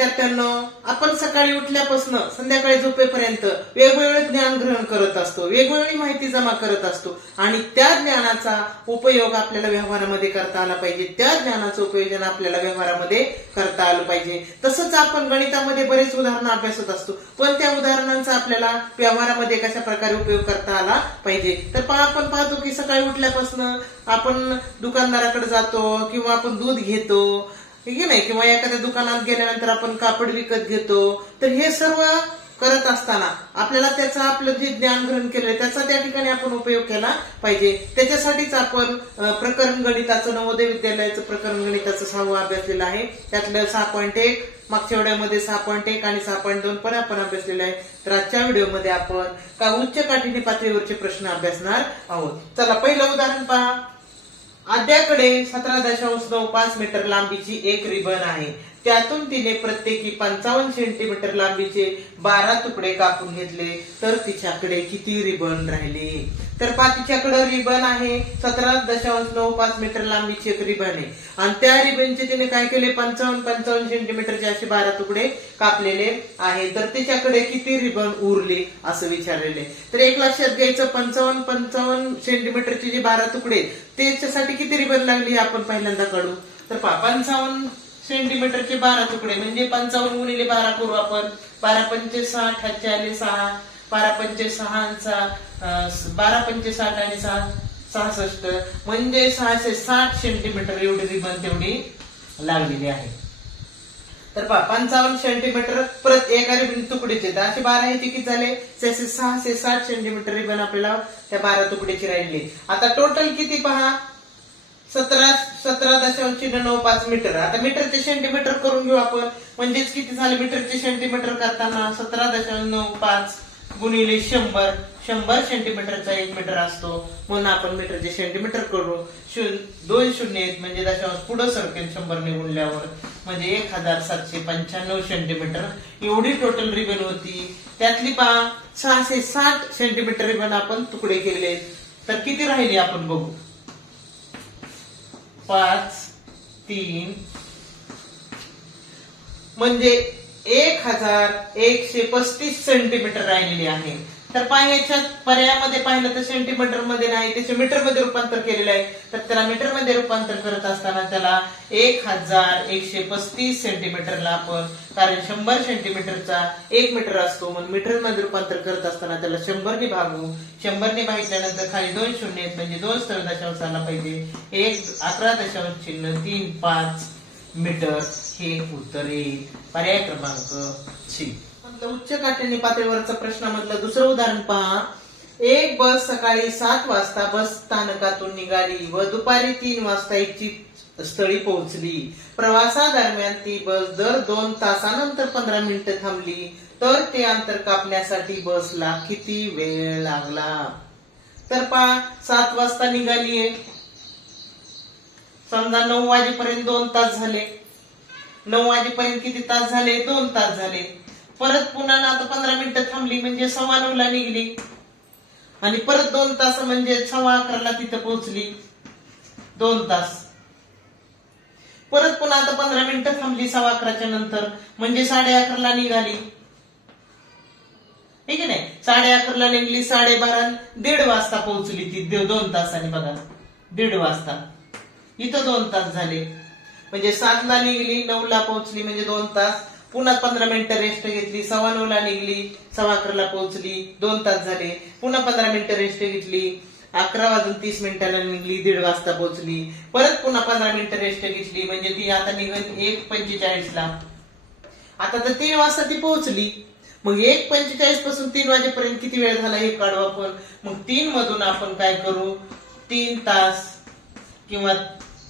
विद्यार्थ्यांनो आपण सकाळी उठल्यापासून संध्याकाळी झोपेपर्यंत वेगवेगळे ज्ञान ग्रहण करत असतो वेगवेगळी माहिती जमा करत असतो आणि त्या ज्ञानाचा उपयोग आपल्याला व्यवहारामध्ये करता आला पाहिजे. त्या ज्ञानाचं उपयोजन आपल्याला व्यवहारामध्ये करता आलं पाहिजे. तसंच आपण गणितामध्ये बरेच उदाहरणं अभ्यासत असतो पण त्या उदाहरणांचा आपल्याला व्यवहारामध्ये कशा प्रकारे उपयोग करता आला पाहिजे? तर पहा आपण पाहतो की सकाळी उठल्यापासून आपण दुकानदाराकडे जातो किंवा आपण दूध घेतो की नाही किंवा एखाद्या दुकानात गेल्यानंतर आपण कापड विकत घेतो. तर हे सर्व करत असताना आपल्याला त्याचा आपलं जे ज्ञान ग्रहण केलंय त्याचा त्या ठिकाणी आपण उपयोग केला पाहिजे. त्याच्यासाठीच आपण प्रकरण गणिताचं नवोदय विद्यालयाचं प्रकरण गणिताचं सहावं अभ्यासलेलं आहे. त्यातलं सहा पॉईंट एक मागच्या व्हिडिओमध्ये सहा पॉईंट एक आणि सहा पॉईंट दोन पण आपण अभ्यासलेलं आहे. तर आजच्या व्हिडिओमध्ये आपण का उच्च काठिण्य पातळीवरचे प्रश्न अभ्यासणार आहोत. चला पहिलं उदाहरण पहा. आद्याकडे सतरा दशांश नऊ पाच मीटर लांबीची एक रिबन आहे. त्यातून तिने प्रत्येकी पंचावन्न सेंटीमीटर लांबीचे बारा तुकडे कापून घेतले. तर तिच्याकडे किती रिबन राहिले? तर पा तिच्याकडे रिबन आहे. सतरा दशांश नऊ पाच मीटर लांबीची एक रिबन आहे. आणि त्या रिबनचे तिने काय केले? पंचावन्न पंचावन्न सेंटीमीटरचे असे बारा तुकडे कापलेले आहे. तर तिच्याकडे किती रिबन उरले असं विचारलेले. तर एक लक्षात घ्यायचं पंचावन्न पंचावन्न सेंटीमीटरचे जे बारा तुकडे त्याच्यासाठी किती रिबन लागली आपण पहिल्यांदा काढू तर पा पंचावन्न सेंटीमीटरचे बारा तुकडे म्हणजे पंचावन्न गुणिले बारा करू आपण. बारा पंचे साठ ह्याचे सहा बारा पंचे सहाचा बारा पंचे साठ आणि सहा सहासष्ट. म्हणजे सहाशे साठ सेंटीमीटर एवढी रिबन तेवढी लागलेली आहे. तर पहा पंचावन्न सेंटीमीटर परत एका रिबन तुकडीचे तर असे बारा हे किती झाले? त्याचे सहाशे साठ सेंटीमीटर रिबन आपल्याला त्या बारा तुकडीची राहिली आता टोटल किती पहा? सतरा सतरा दशांश नऊ पाच मीटर. आता मीटरचे सेंटीमीटर करून घेऊ आपण. म्हणजेच किती झाले मीटरचे सेंटीमीटर करताना? सतरा दशांश नऊ पाच गुणिले शंभर. शंभर सेंटीमीटरचा एक मीटर असतो. म्हणून आपण मीटरचे सेंटीमीटर करू. शून्य दोन शून्य आहेत म्हणजे दशांश पुढं सरकेल शंभरने गुणल्यावर. म्हणजे एक हजार सातशे पंच्याण्णव सेंटीमीटर एवढी टोटल रिबन होती. त्यातली पहा सहाशे साठ सेंटीमीटर रिबन आपण तुकडे केले तर किती राहिले आपण बघू? पाच तीन. म्हणजे एक हजार एकशे पस्तीस सेंटीमीटर राहिलेली आहे. तर पायाच्यात पर्यायामध्ये पाहिलं तर सेंटीमीटरमध्ये नाही त्याचे मीटरमध्ये रूपांतर केलेलं आहे. तर त्याला मीटरमध्ये रूपांतर करत असताना त्याला एक हजार एकशे पस्तीस सेंटीमीटरला आपण कारण शंभर सेंटीमीटरचा एक मीटर असतो म्हणून मीटरमध्ये रूपांतर करत असताना त्याला शंभरने भागू शंभरने भागितल्यानंतर खाली दोन शून्य म्हणजे दोन स्थळ दशांश आला पाहिजे. एक अकरा दशांश चिन्ह तीन पाच मीटर हे उत्तर येईल. पर्याय क्रमांक सी. म्हटलं उच्च काठिण्य पातळीवरचा प्रश्नामधलं दुसरं उदाहरण पहा. एक बस सकाळी सात वाजता बस स्थानकातून निघाली व दुपारी तीन वाजता इच्छित स्थळी पोहोचली. प्रवासादरम्यान ती बस दर दोन तासानंतर पंधरा मिनिटं थांबली. तर ते अंतर कापण्यासाठी बसला किती वेळ लागला? तर पहा सात वाजता निघालीये समजा नऊ वाजेपर्यंत दोन तास झाले. नऊ वाजेपर्यंत किती तास झाले? दोन तास झाले. परत पुन्हा आता पंधरा मिनिटं थांबली म्हणजे सव्वा नऊला निघली. आणि परत दोन तास म्हणजे सव्वा अकराला तिथं पोहोचली. दोन तास. परत पुन्हा आता पंधरा मिनिटं थांबली सव्वा अकराच्या नंतर. म्हणजे साडे अकराला निघाली. ठीक आहे नाही? साडे अकराला निघली साडेबारा दीड वाजता पोहोचली ती. दोन तासांनी बघा. दीड वाजता. इथं दोन तास झाले. म्हणजे सातला निघली नऊला पोहोचली म्हणजे दोन तास. पुन्हा पंधरा मिनिटं रेस्ट घेतली सव्वा नऊला निघली सव्वा अकराला पोहोचली दोन तास झाले. पुन्हा पंधरा मिनिटं रेस्ट घेतली अकरा वाजून तीस मिनिटाला निघली दीड वाजता पोहोचली. परत पुन्हा पंधरा मिनिटं रेस्ट घेतली म्हणजे ती आता निघत एक पंचेचाळीसला. आता तर तीन वाजता ती पोहोचली. मग एक पंचेचाळीसपासून तीन वाजेपर्यंत किती वेळ झाला हे काढू आपण? मग तीन मधून आपण काय करू? तीन तास किंवा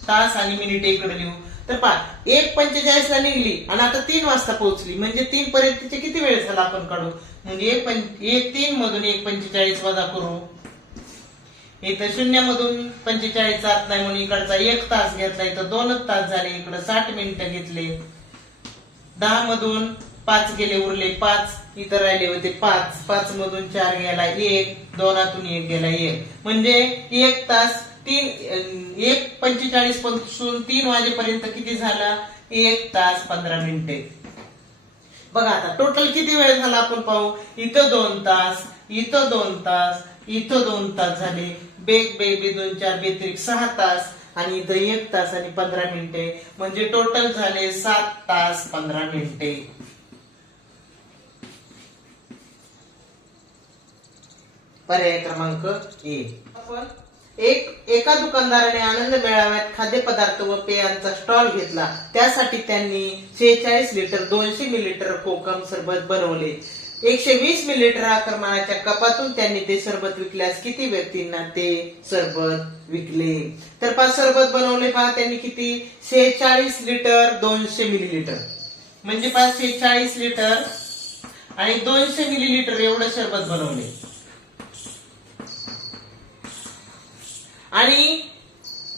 तास आणि मिनिट इकडे लिहू. तर पहा एक पंचेचाळीसला निघली आणि आता तीन वाजता पोहोचली. म्हणजे तीन पर्यंत तिचे किती वेळ झाला आपण काढू? म्हणजे एक पं एक तीन मधून एक पंचेचाळीस वजा करू. इथं शून्य मधून पंचेचाळीस जात नाही म्हणून इकडचा एक तास घेतला इथं दोनच तास झाले इकडे साठ मिनिटं घेतले. दहा मधून पाच गेले उरले पाच. इथं राहिले होते पाच. पाच मधून चार गेला एक दोनातून एक गेला एक. म्हणजे एक तास तीन एक पंचेचाळीसपासून तीन वाजेपर्यंत किती झाला? एक तास पंधरा मिनिटे. बघा आता टोटल किती वेळ झाला आपण पाहू? इथं दोन तास इथं दोन तास इथं दोन तास झाले. बेग बेग बे दोन चार बेत्रिक सहा तास आणि इथं एक तास आणि पंधरा मिनिटे. म्हणजे टोटल झाले सात तास पंधरा मिनिटे. पर्याय क्रमांक एक आपण एक एका दुकानदाराने आनंद मेळाव्यात खाद्यपदार्थ व पेयांचा स्टॉल घेतला. त्यासाठी त्यांनी शेहेचाळीस लिटर दोनशे मिलीलिटर कोकम सरबत बनवले. एकशे वीस मिलीलिटर आकारमानाच्या कपातून त्यांनी ते सरबत विकल्यास किती व्यक्तींना ते सरबत विकले? तर पाच सरबत बनवले पहा त्यांनी किती? शेहेचाळीस लिटर दोनशे मिलीलिटर. म्हणजे पाच शेहेचाळीस लिटर आणि दोनशे मिलीलिटर एवढं सरबत बनवले. आणि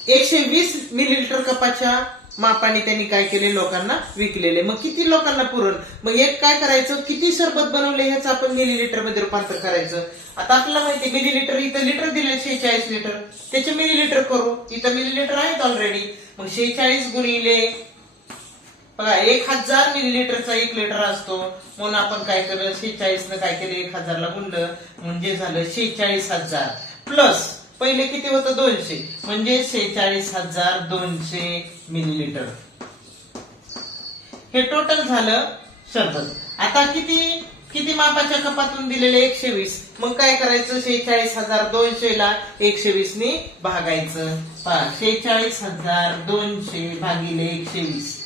एकशे वीस मिलीलिटर कपाच्या मापाने त्यांनी काय केले? लोकांना विकलेले. मग किती लोकांना पुरण? मग एक काय करायचं? किती सरबत बनवले ह्याचं आपण मिलीलिटरमध्ये रूपांतर करायचं? आता आपल्याला माहिती मिलीलिटर इथं लिटर दिले शेहेचाळीस लिटर त्याचे मिलीलिटर करू. इथं मिलीलिटर आहेत ऑलरेडी मग शेहेचाळीस गुणिले बघा एक हजार मिलीलिटरचा एक लिटर असतो. म्हणून आपण काय केलं? शेहेचाळीस न काय केलं? एक हजारला गुंडलं म्हणजे झालं शेहेचाळीस हजार. प्लस पहिले किती होतं? दोनशे. म्हणजे सेहेचाळीस हजार दोनशे मिलीलिटर हे टोटल झालं शरबत. आता किती किती मापाच्या कपातून दिलेले एकशे वीस मग काय करायचं? शेहेचाळीस हजार दोनशे ला एकशे वीस नी भागायचं. पहा शेहेचाळीस हजार दोनशे भागिले एकशे वीस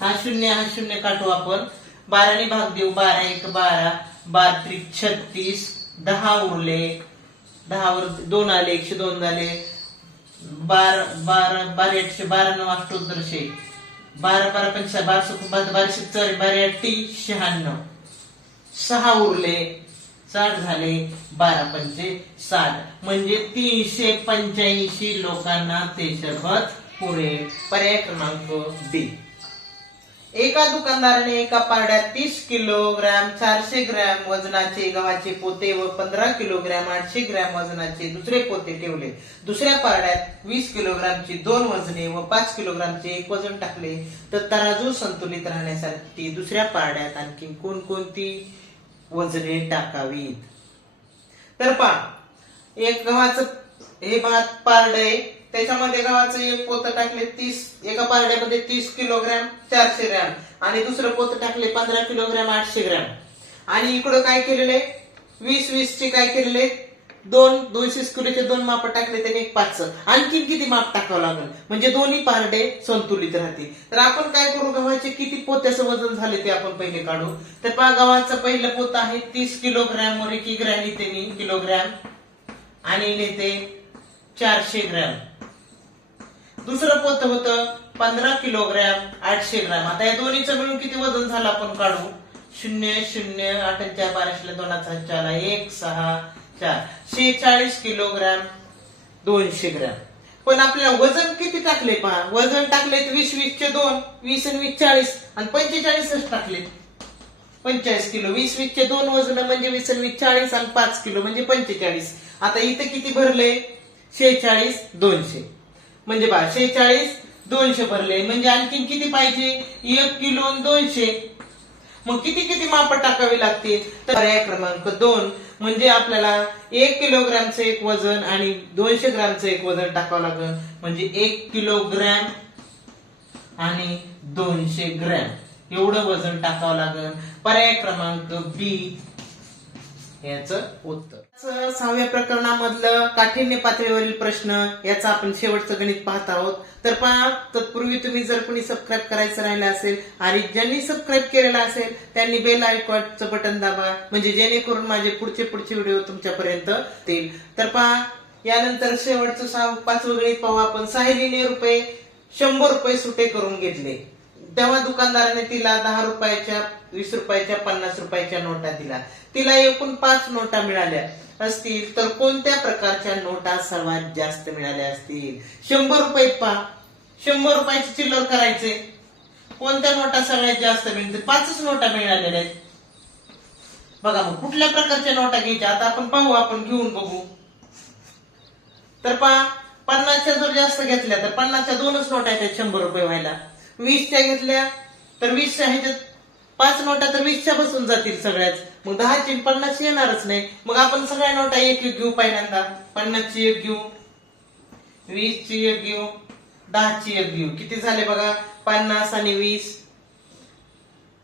हा शून्य हा शून्य काढू आपण. बाराने भाग देऊ. बारा एक बारा. बारा त्रिक छत्तीस. दहा उरले दहावर दोन आले एकशे दोन झाले. बारा बारा बारा एकशे बारा नऊ अष्टोत्तरशे. बारा बारा पंचा बाराशे बारा बाराशे चार बारा अठ्ठी शहाण्णव. सहा उरले साठ झाले बारा पंचे साठ. म्हणजे तीनशे पंच्याऐंशी लोकांना ते शरबत पुरे पर्याय क्रमांक बी एका दुकानदाराने एका पारड्यात तीस किलोग्रॅम चारशे ग्रॅम वजनाचे गव्हाचे पोते व पंधरा किलोग्रॅम आठशे ग्रॅम वजनाचे दुसरे पोते ठेवले. दुसऱ्या पारड्यात वीस किलोग्रॅमची दोन वजने व पाच किलोग्रॅमचे एक वजन टाकले. तर तराजू संतुलित राहण्यासाठी दुसऱ्या पारड्यात आणखी कोणकोणती वजने टाकावीत? तर पहा एक गव्हाचं हे भात पारडे त्याच्यामध्ये गव्हाचं एक पोत टाकले तीस एका पारड्यामध्ये तीस किलोग्रॅम चारशे ग्रॅम. आणि दुसरं पोत टाकले पंधरा किलोग्रॅम आठशे ग्रॅम. आणि इकडं काय केलेले वीस वीस चे काय केलेले दोन दोनशे किलोचे दोन माप टाकले त्याने एक पाच आणखी किती माप टाकावं लागेल? म्हणजे दोन्ही पारडे संतुलित राहतील. तर आपण काय करू? गव्हाचे किती पोत्याचं वजन झाले ते आपण पहिले काढू. तर पहा गव्हाचं पहिलं पोत आहे तीस किलोग्रॅम वर एक ग्रॅम लिहिते मी किलोग्रॅम. आणि नेते चारशे ग्रॅम. दुसरं पोत होतं पंधरा किलोग्रॅम आठशे ग्रॅम. आता या दोन्हीचं मिळून किती वजन झालं आपण काढू? शून्य शून्य आठ आणि चार बाराशे दोनाचा चार एक सहा चार. शेचाळीस किलोग्रॅम दोनशे ग्रॅम. पण आपल्याला वजन किती टाकले पहा? वजन टाकलेत वीस वीसचे दोन वीस आणि वीस चाळीस आणि पंचेचाळीसच टाकलेत पंचेचाळीस किलो. वीस वीसचे दोन वजन म्हणजे वीस आणि वीस चाळीस आणि पाच किलो म्हणजे पंचेचाळीस. आता इथं किती भरले? शेहेचाळीस दोनशे. म्हणजे बा शेहेचाळीस दोनशे भरले. म्हणजे आणखीन किती पाहिजे? एक किलो दोनशे. मग किती किती माप टाकावी लागतील? तर पर्याय क्रमांक दोन. म्हणजे आपल्याला एक किलोग्रॅमचं एक वजन आणि दोनशे ग्रॅमचं एक वजन टाकावं लागेल. म्हणजे एक किलोग्रॅम आणि दोनशे ग्रॅम. एवढं वजन टाकावं लागेल. पर्याय क्रमांक बी. याच उत्तर. सहाव्या प्रकरणामधलं काठिण्य पातळीवरील प्रश्न याचा आपण शेवटचं गणित पाहत आहोत. तर पहा तत्पूर्वी तुम्ही जर कोणी सबस्क्राईब करायचं राहिलं असेल आणि ज्यांनी सबस्क्राईब केलेलं असेल त्यांनी बेल आयकॉनचं बटन दाबा म्हणजे जेणेकरून माझे पुढचे पुढचे व्हिडिओ तुमच्यापर्यंत येतील. तर पहा यानंतर शेवटचं सहा पाचवं गणित पाहू आपण. साहेलीने रुपये शंभर रुपये सुटे करून घेतले. तेव्हा दुकानदाराने तिला दहा रुपयाच्या वीस रुपयाच्या पन्नास रुपयाच्या नोटा दिला तिला एकूण पाच नोटा मिळाल्या असतील तर कोणत्या प्रकारच्या नोटा सर्वात जास्त मिळाल्या असतील? शंभर रुपये पा. शंभर रुपयाचे चिल्लर करायचे. कोणत्या नोटा सगळ्यात जास्त मिळते पाचच नोटा मिळालेल्या आहेत. बघा मग कुठल्या प्रकारच्या नोटा घ्यायच्या? आता आपण पाहू आपण घेऊन बघू. तर पहा पन्नासच्या जर जास्त घेतल्या तर पन्नासच्या दोनच नोटा आहेत शंभर रुपये व्हायला. वीसच्या घेतल्या तर वीसच्या ह्याच्यात पाच नोटा तर वीसच्या बसून जातील सगळ्याच. मग दहाची पन्नास पन्नासची येणारच नाही. मग आपण सगळ्या नोटा एक एक घेऊ पहिल्यांदा. पन्नासची एक घेऊ वीसची एक घेऊ दहाची एक घेऊ. किती झाले बघा? पन्नास आणि वीस.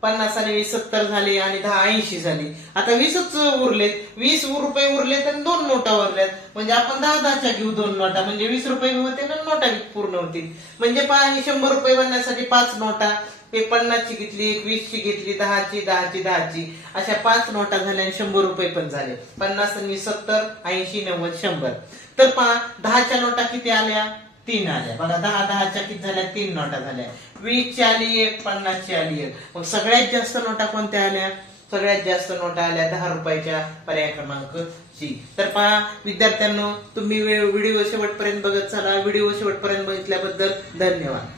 पन्नास आणि वीस सत्तर झाली आणि दहा ऐंशी झाली. आता वीसच उरलेत. वीस रुपये उरलेत आणि दोन नोटा उरल्यात. म्हणजे आपण दहा दहाच्या घेऊ दोन नोटा. म्हणजे वीस रुपये होते ना नोटा पूर्ण होतील म्हणजे पहा शंभर रुपये बनण्यासाठी पाच नोटा. एक पन्नासची घेतली एक वीसची घेतली दहाची दहाची दहाची. अशा पाच नोटा झाल्या आणि शंभर रुपये पण झाले. पन्नास आणि सत्तर ऐंशी नव्वद शंभर. तर पहा दहाच्या नोटा किती आल्या? तीन आल्या. बघा दहा दहाच्या किती झाल्या? तीन नोटा झाल्या. वीसची आली एक पन्नासची आली एक. मग सगळ्यात जास्त नोटा कोणत्या आल्या? सगळ्यात जास्त नोटा आल्या दहा रुपयाच्या पर्याय क्रमांक सी तर पहा विद्यार्थ्यांनो तुम्ही व्हिडिओ शेवटपर्यंत बघत चला. व्हिडिओ शेवटपर्यंत बघितल्याबद्दल धन्यवाद.